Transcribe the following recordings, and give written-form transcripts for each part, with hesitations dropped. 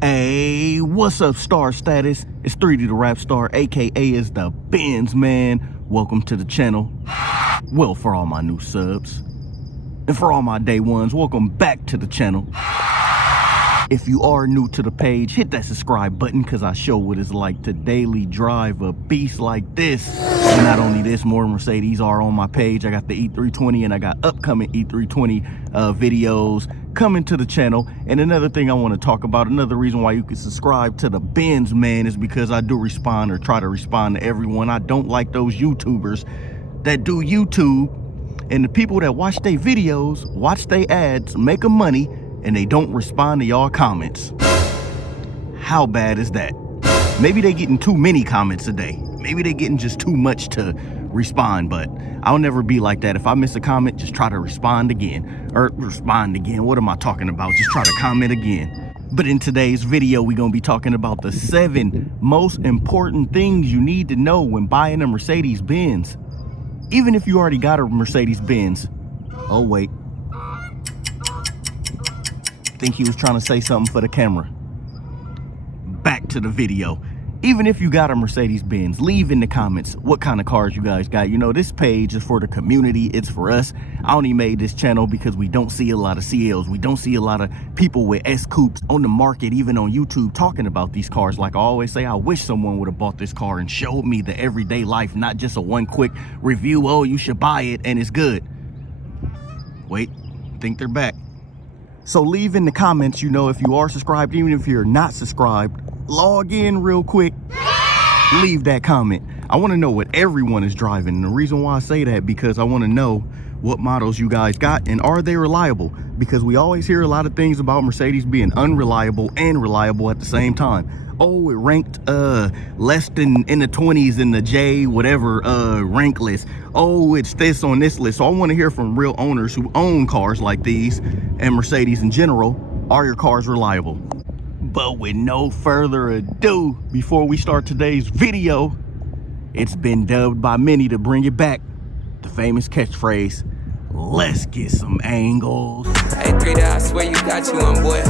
Hey, what's up, Star Status? It's 3D the Rap Star, aka is the Benz Man. Welcome to the channel. Well, for all my new subs and for all my day ones, welcome back to the channel. If you are new to the page, hit that subscribe button because I show what it's like to daily drive a beast like this. And not only this, more Mercedes are on my page. I got the E320 and I got upcoming E320 videos coming to the channel. And another thing I want to talk about, another reason why you can subscribe to the Benz Man is because I do respond or try to respond to everyone. I don't like those YouTubers that do YouTube and the people that watch their videos, watch their ads, make them money, and they don't respond to y'all comments. How bad is that? Maybe they getting too many comments a day. Maybe they getting just too much to respond, but I'll never be like that. If I miss a comment, just try to respond again. Or respond again. What am I talking about? Just try to comment again. But in today's video, we're going to be talking about the 7 most important things you need to know when buying a Mercedes-Benz. Even if you already got a Mercedes-Benz. Oh, wait. Think he was trying to say something for the camera. Back to the video. Even if you got a Mercedes-Benz, leave in the comments what kind of cars you guys got. You know, this page is for the community. It's for us. I only made this channel because we don't see a lot of CLs. We don't see a lot of people with S Coupes on the market, even on YouTube, talking about these cars. Like I always say, I wish someone would have bought this car and showed me the everyday life, not just a one quick review. Oh, you should buy it and it's good. Wait, think they're back. So leave in the comments, you know, if you are subscribed, even if you're not subscribed, log in real quick, leave that comment. I want to know what everyone is driving. And the reason why I say that, because I want to know what models you guys got and are they reliable? Because we always hear a lot of things about Mercedes being unreliable and reliable at the same time. Oh, it ranked less than in the 20s in the J whatever rank list. Oh, it's this on this list. So I want to hear from real owners who own cars like these and Mercedes in general. Are your cars reliable? But with no further ado, before we start today's video, it's been dubbed by many to bring it back. The famous catchphrase, let's get some angles. Hey, 3D, I swear you got you on, boy.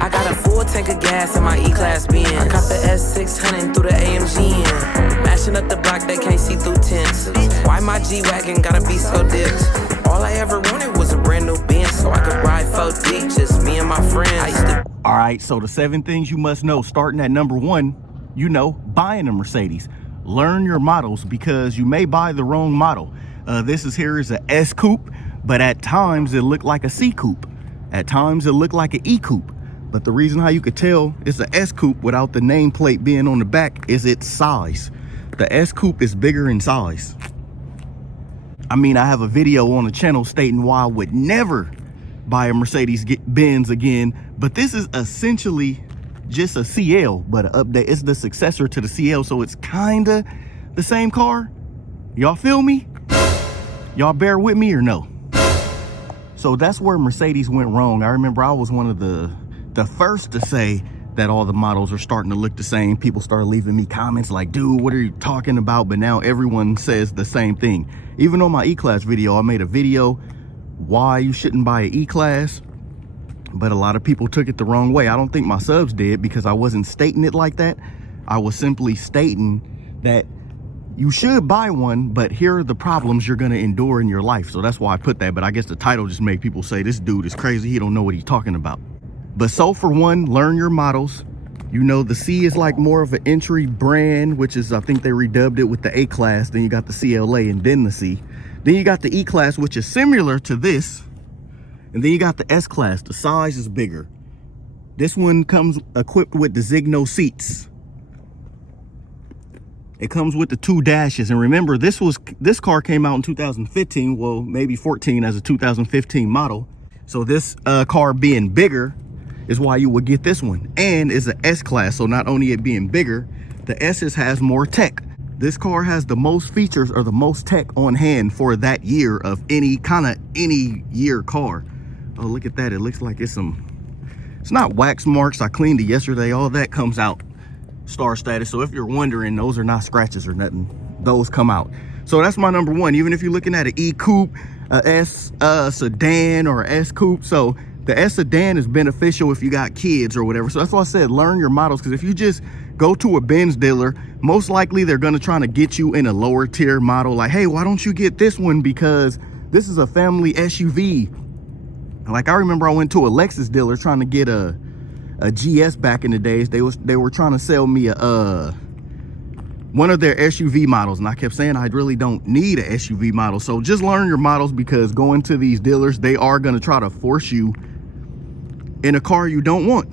I got a full tank of gas in my E-Class Benz. I caught the S600 through the AMG in. Mashing up the block, they can't see through tents. Why my G-Wagon gotta be so dipped? All I ever wanted was a brand new Benz so I could ride 4 deep, just me and my friends. I used to... All right, so the 7 things you must know, starting at number 1, you know, buying a Mercedes. Learn your models because you may buy the wrong model. This is a S Coupe, but at times it looked like a C Coupe. At times it looked like an E Coupe. But the reason how you could tell it's an S Coupe without the nameplate being on the back is its size. The S Coupe is bigger in size. I mean, I have a video on the channel stating why I would never buy a Mercedes-Benz again, but this is essentially just a CL, but an update. It's the successor to the CL, so it's kinda the same car. Y'all feel me? Y'all bear with me or no? So that's where Mercedes went wrong. I remember I was one of the first to say that all the models are starting to look the same. People started leaving me comments like, dude, what are you talking about? But now everyone says the same thing. Even on my E-Class video, I made a video why you shouldn't buy an E-Class, but a lot of people took it the wrong way. I don't think my subs did because I wasn't stating it like that. I was simply stating that you should buy one, but here are the problems you're gonna endure in your life. So that's why I put that, but I guess the title just made people say, this dude is crazy, he don't know what he's talking about. But so for one, learn your models. You know, the C is like more of an entry brand, which is, I think they redubbed it with the A-Class. Then you got the CLA and then the C. Then you got the E-Class, which is similar to this. And then you got the S-Class. The size is bigger. This one comes equipped with the Zigno seats. It comes with the 2 dashes. And remember, this car came out in 2015. Well, maybe 14 as a 2015 model. So this car being bigger is why you would get this one, and it's an S-Class. So not only it being bigger, the S's has more tech. This car has the most features or the most tech on hand for that year of any year car. Oh, look at that. It looks like it's not wax marks. I cleaned it yesterday. All that comes out. Star Status. So if you're wondering, those are not scratches or nothing. Those come out. So that's my number 1. Even if you're looking at an E Coupe, a S sedan or a S Coupe. So The S sedan is beneficial if you got kids or whatever. So that's why I said learn your models, because if you just go to a Benz dealer, most likely they're going to try to get you in a lower tier model. Like, hey, why don't you get this one, because this is a family SUV. Like, I remember I went to a Lexus dealer trying to get a GS back in the days. They were trying to sell me one of their SUV models, and I kept saying I really don't need an SUV model. So just learn your models, because going to these dealers, they are going to try to force you in a car you don't want.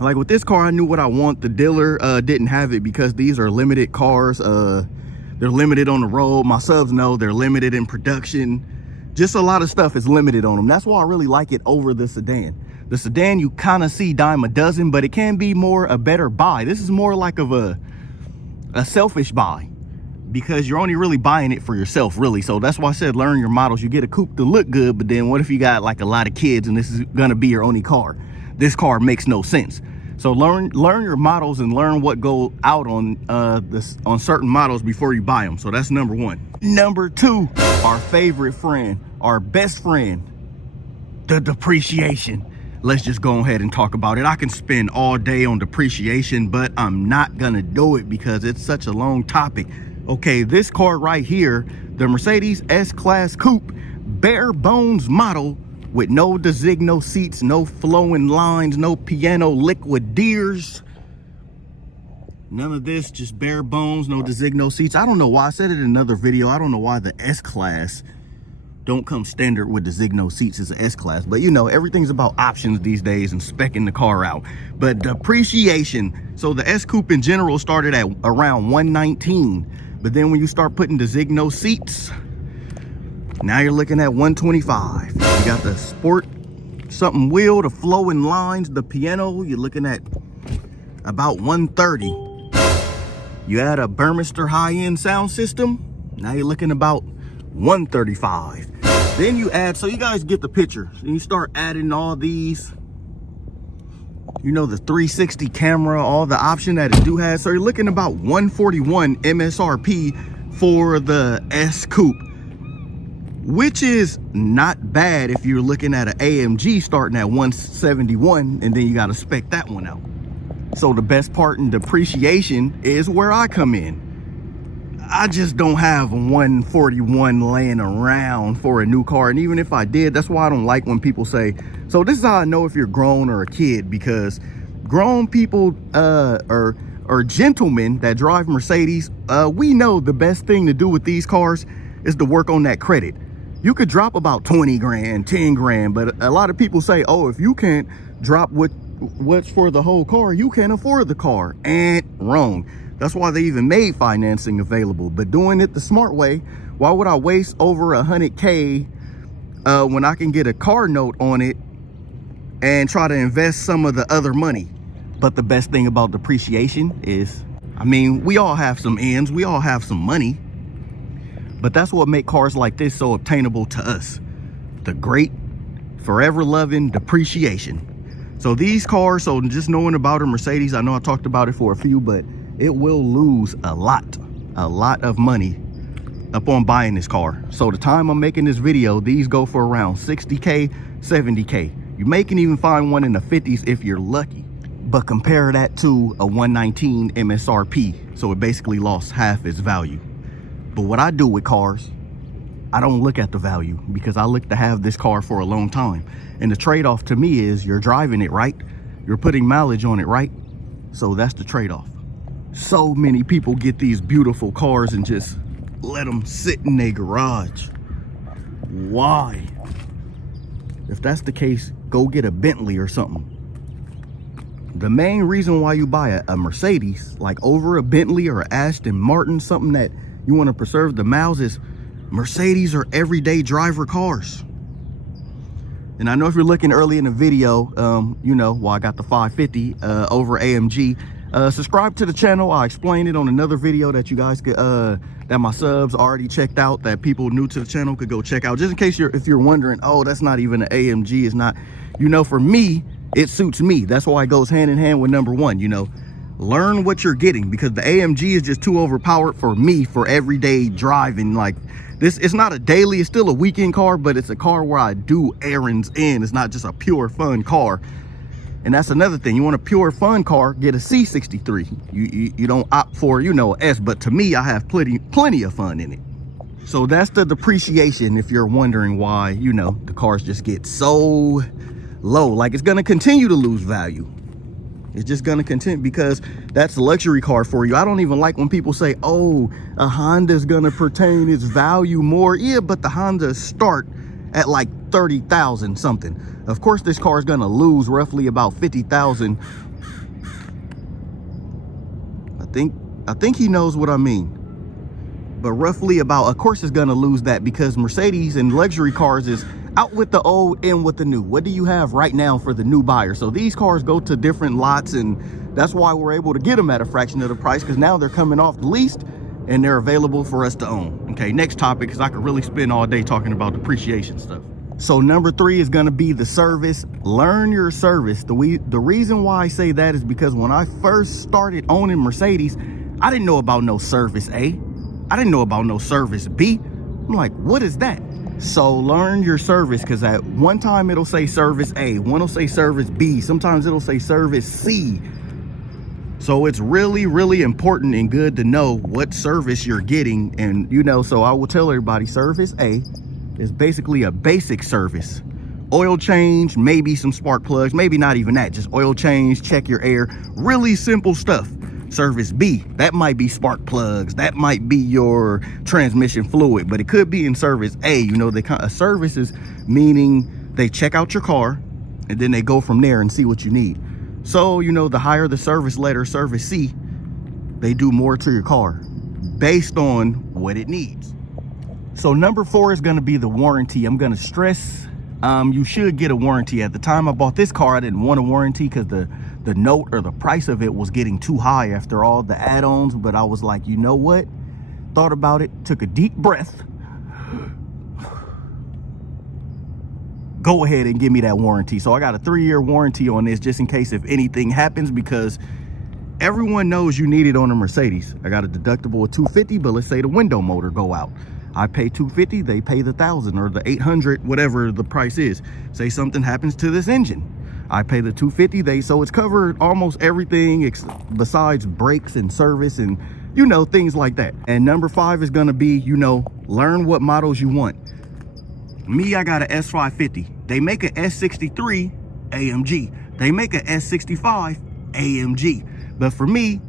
Like with this car, I knew what I want. The dealer didn't have it, because these are limited cars. They're limited on the road. My subs know they're limited in production. Just a lot of stuff is limited on them. That's why I really like it over the sedan. The sedan, you kind of see dime a dozen, but it can be a better buy. This is more like of a selfish buy, because you're only really buying it for yourself, really. So that's why I said learn your models. You get a coupe to look good, but then what if you got like a lot of kids and this is gonna be your only car? This car makes no sense. So learn your models and learn what go out on certain models before you buy them. So that's number one. Number two, our favorite friend, our best friend, the depreciation. Let's just go ahead and talk about it. I can spend all day on depreciation, but I'm not gonna do it because it's such a long topic. Okay, this car right here, the Mercedes S-Class Coupe, bare bones model with no Designo seats, no flowing lines, no piano liquideers. None of this, just bare bones, no Designo seats. I don't know why. I said it in another video. I don't know why the S-Class don't come standard with Designo seats as an S-Class, but you know, everything's about options these days and speccing the car out. But depreciation, so the S Coupe in general started at around 119, but then when you start putting Designo seats, now you're looking at 125. You got the sport something wheel, the flowing lines, the piano, you're looking at about 130. You add a Burmester high-end sound system, now you're looking about 135. Then you add, so you guys get the picture, and you start adding all these, you know, the 360 camera, all the option that it do have. So you're looking about 141 MSRP for the S Coupe, which is not bad if you're looking at an AMG starting at 171, and then you got to spec that one out. So the best part in depreciation is where I come in. I just don't have 141 laying around for a new car. And even if I did, that's why I don't like when people say, so this is how I know if you're grown or a kid, because grown people or gentlemen that drive Mercedes, we know the best thing to do with these cars is to work on that credit. You could drop about 20 grand, 10 grand, but a lot of people say, oh, if you can't drop what's for the whole car, you can't afford the car. And wrong. That's why they even made financing available. But doing it the smart way, why would I waste over 100K when I can get a car note on it and try to invest some of the other money? But the best thing about depreciation is, I mean, we all have some ends, we all have some money, but that's what makes cars like this so obtainable to us. The great, forever loving depreciation. So these cars, so just knowing about a Mercedes, I know I talked about it for a few, but it will lose a lot of money upon buying this car. So the time I'm making this video, these go for around 60K, 70K. You may can even find one in the 50s if you're lucky. But compare that to a 119 MSRP. So it basically lost half its value. But what I do with cars, I don't look at the value, because I look to have this car for a long time. And the trade-off to me is you're driving it right, you're putting mileage on it right. So that's the trade-off. So many people get these beautiful cars and just let them sit in their garage. Why? If that's the case, go get a Bentley or something. The main reason why you buy a Mercedes, like over a Bentley or an Aston Martin, something that you want to preserve the miles, is Mercedes are everyday driver cars. And I know if you're looking early in the video, you know, well, I got the 550 over AMG. Subscribe to the channel. I'll explain it on another video that you guys could, that my subs already checked out, that people new to the channel could go check out. Just in case if you're wondering, oh, that's not even an AMG. It's not, you know, for me, it suits me. That's why it goes hand in hand with number one. You know, learn what you're getting, because the AMG is just too overpowered for me for everyday driving. Like this, it's not a daily, it's still a weekend car, but it's a car where I do errands in. It's not just a pure fun car. And that's another thing. You want a pure fun car, get a C63. You don't opt for, you know, S, but to me, I have plenty of fun in it. So that's the depreciation, if you're wondering why, you know, the cars just get so low. Like, it's gonna continue to lose value. It's just gonna continue, because that's a luxury car for you. I don't even like when people say, oh, a Honda's gonna pertain its value more. Yeah, but the Hondas start at like 30,000 something. Of course, this car is gonna lose roughly about 50,000. I think he knows what I mean. But roughly about, of course, it's gonna lose that, because Mercedes and luxury cars is out with the old, in with the new. What do you have right now for the new buyer? So these cars go to different lots, and that's why we're able to get them at a fraction of the price, because now they're coming off the leased and they're available for us to own. Okay, next topic, because I could really spend all day talking about depreciation stuff. So number 3 is gonna be the service. Learn your service. The reason why I say that is because when I first started owning Mercedes, I didn't know about no service A. I didn't know about no service B. I'm like, what is that? So learn your service, because at one time it'll say service A, one will say service B, sometimes it'll say service C. So it's really, really important and good to know what service you're getting. And, you know, so I will tell everybody, service A is basically a basic service. Oil change, maybe some spark plugs, maybe not even that, just oil change, check your air, really simple stuff. Service B, that might be spark plugs, that might be your transmission fluid, but it could be in service A. You know, a service is meaning they check out your car and then they go from there and see what you need. So, you know, the higher the service letter, service C, they do more to your car based on what it needs. So number 4 is going to be the warranty. I'm going to stress, you should get a warranty. At the time I bought this car, I didn't want a warranty because the note or the price of it was getting too high after all the add-ons. But I was like, you know what? Thought about it, took a deep breath. Go ahead and give me that warranty. So I got a 3-year warranty on this, just in case if anything happens, because everyone knows you need it on a Mercedes. I got a deductible of $250, but let's say the window motor go out. I pay $250, they pay the $1,000 or the $800, whatever the price is. Say something happens to this engine, I pay the $250. So it's covered almost everything besides brakes and service and, you know, things like that. And number 5 is gonna be, you know, learn what models you want. Me, I got an S550. They make an S63 AMG. They make an S65 AMG. But for me,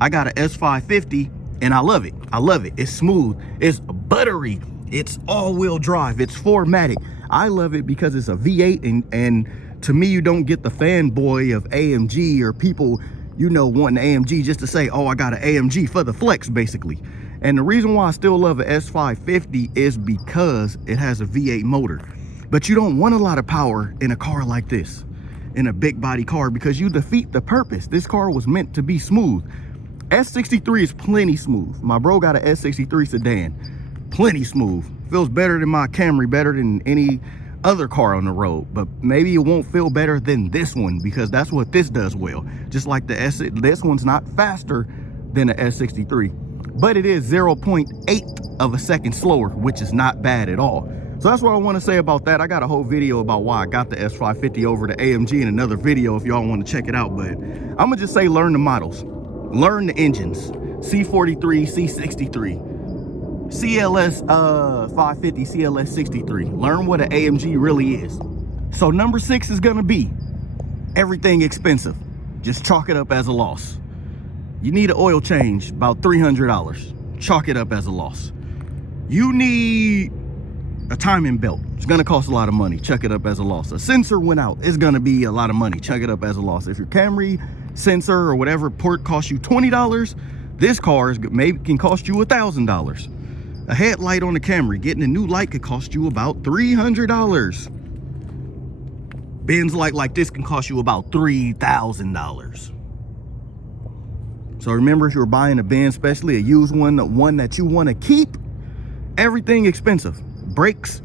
I got an S550 and I love it. I love it. It's smooth. It's buttery. It's all-wheel drive. It's 4MATIC. I love it because it's a V8, and to me, you don't get the fanboy of AMG or people, you know, wanting AMG just to say, oh, I got an AMG for the flex, basically. And the reason why I still love an S550 is because it has a V8 motor. But you don't want a lot of power in a car like this, in a big body car, because you defeat the purpose. This car was meant to be smooth. S63 is plenty smooth. My bro got an S63 sedan, plenty smooth. Feels better than my Camry, better than any other car on the road, but maybe it won't feel better than this one, because that's what this does well. Just like this one's not faster than the S63, but it is 0.8 of a second slower, which is not bad at all. So that's what I want to say about that. I got a whole video about why I got the S550 over the AMG in another video if y'all want to check it out, but I'm gonna just say learn the models, learn the engines. C43, C63, CLS 550, CLS 63. Learn what an AMG really is. So number 6 is gonna be everything expensive. Just chalk it up as a loss. You need an oil change, about $300. Chalk it up as a loss. You need a timing belt. It's gonna cost a lot of money. Check it up as a loss. A sensor went out. It's gonna be a lot of money. Check it up as a loss. If your Camry sensor or whatever port costs you $20, this car can cost you $1,000. A headlight on the Camry, getting a new light could cost you about $300. Benz light like this can cost you about $3,000. So remember, if you're buying a Benz, especially a used one, the one that you want to keep, everything expensive. Brakes,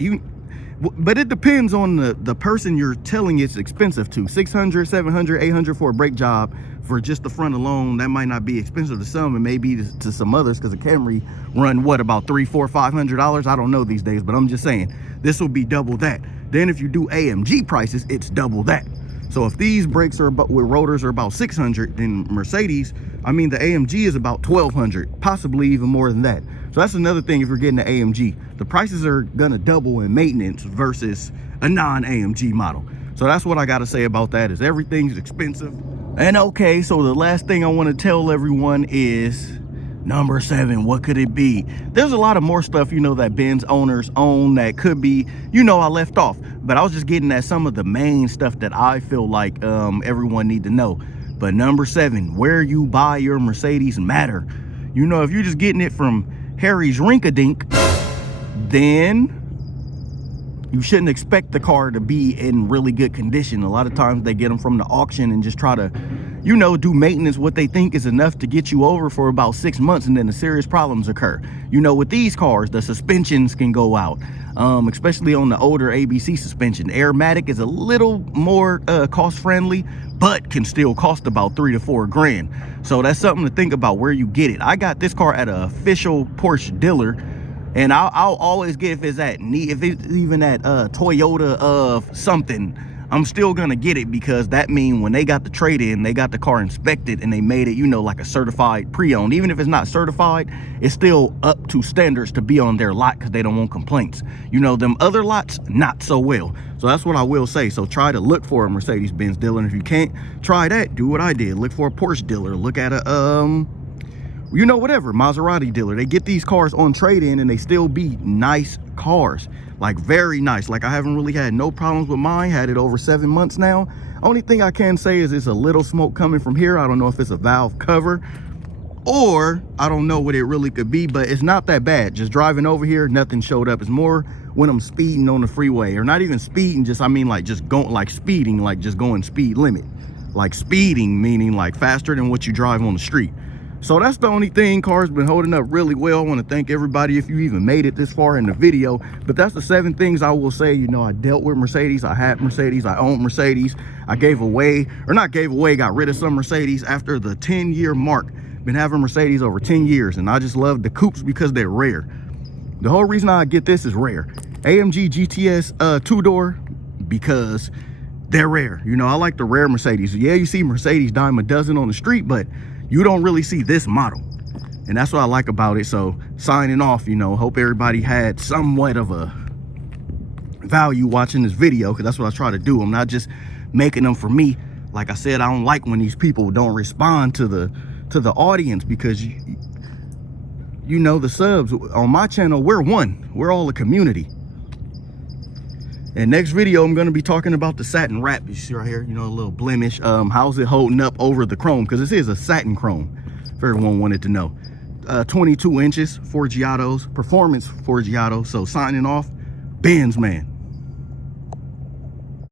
But it depends on the person you're telling it's expensive to. 600, 700, 800 for a brake job for just the front alone, that might not be expensive to some, and maybe to some others, because a Camry run what, about $300, $400, $500? I don't know these days, but I'm just saying this will be double that. Then if you do AMG prices, it's double that. So if these brakes are about, with rotors are about 600, then Mercedes, I mean the AMG is about 1200, possibly even more than that. So that's another thing. If you're getting the AMG, the prices are gonna double in maintenance versus a non-AMG model. So that's what I gotta say about that, is everything's expensive. And okay, so the last thing I want to tell everyone is number 7. What could it be? There's a lot of more stuff, you know, that Benz owners own that could be, you know, I left off, but I was just getting at some of the main stuff that I feel like everyone need to know. But number 7, where you buy your Mercedes matter. You know, if you're just getting it from Harry's Rink-a-Dink, then you shouldn't expect the car to be in really good condition. A lot of times they get them from the auction and just try to, you know, do maintenance what they think is enough to get you over for about 6 months, and then the serious problems occur. You know, with these cars, the suspensions can go out, especially on the older ABC suspension. Airmatic is a little more cost friendly, but can still cost about $3 to $4 grand. So that's something to think about where you get it. I got this car at an official Porsche dealer, and I'll always get, if it's even at Toyota of something, I'm still gonna get it, because that means when they got the trade-in, they got the car inspected and they made it, you know, like a certified pre-owned. Even if it's not certified, it's still up to standards to be on their lot, because they don't want complaints. You know, them other lots, not so well. So that's what I will say. So try to look for a Mercedes-Benz dealer, and if you can't try that, do what I did. Look for a Porsche dealer. Look at a you know, whatever, Maserati dealer. They get these cars on trade-in and they still be nice cars, like very nice. Like I haven't really had no problems with mine. Had it over 7 months now. Only thing I can say is it's a little smoke coming from here. I don't know if it's a valve cover, or I don't know what it really could be, but it's not that bad. Just driving over here, nothing showed up. It's more when I'm speeding on the freeway, or not even speeding, just, I mean, like just going, like speeding, like just going speed limit. Like speeding, meaning like faster than what you drive on the street. So that's the only thing. Car's been holding up really well. I want to thank everybody if you even made it this far in the video. But that's the 7 things I will say. You know, I dealt with Mercedes. I had Mercedes. I owned Mercedes. I gave away, or not gave away, got rid of some Mercedes after the 10-year mark. Been having Mercedes over 10 years, and I just love the coupes because they're rare. The whole reason I get this is rare. AMG GTS 2-door, because they're rare. You know, I like the rare Mercedes. Yeah, you see Mercedes dime a dozen on the street, but you don't really see this model, and that's what I like about it. So signing off, you know, hope everybody had somewhat of a value watching this video, because that's what I try to do. I'm not just making them for me. Like I said, I don't like when these people don't respond to the audience, because you know, the subs on my channel, we're one. We're all a community. And next video, I'm going to be talking about the satin wrap. You see right here, you know, a little blemish. How's it holding up over the chrome? Because this is a satin chrome, if everyone wanted to know. 22 inches, Forgiatos, performance Forgiato. So signing off, Benz man.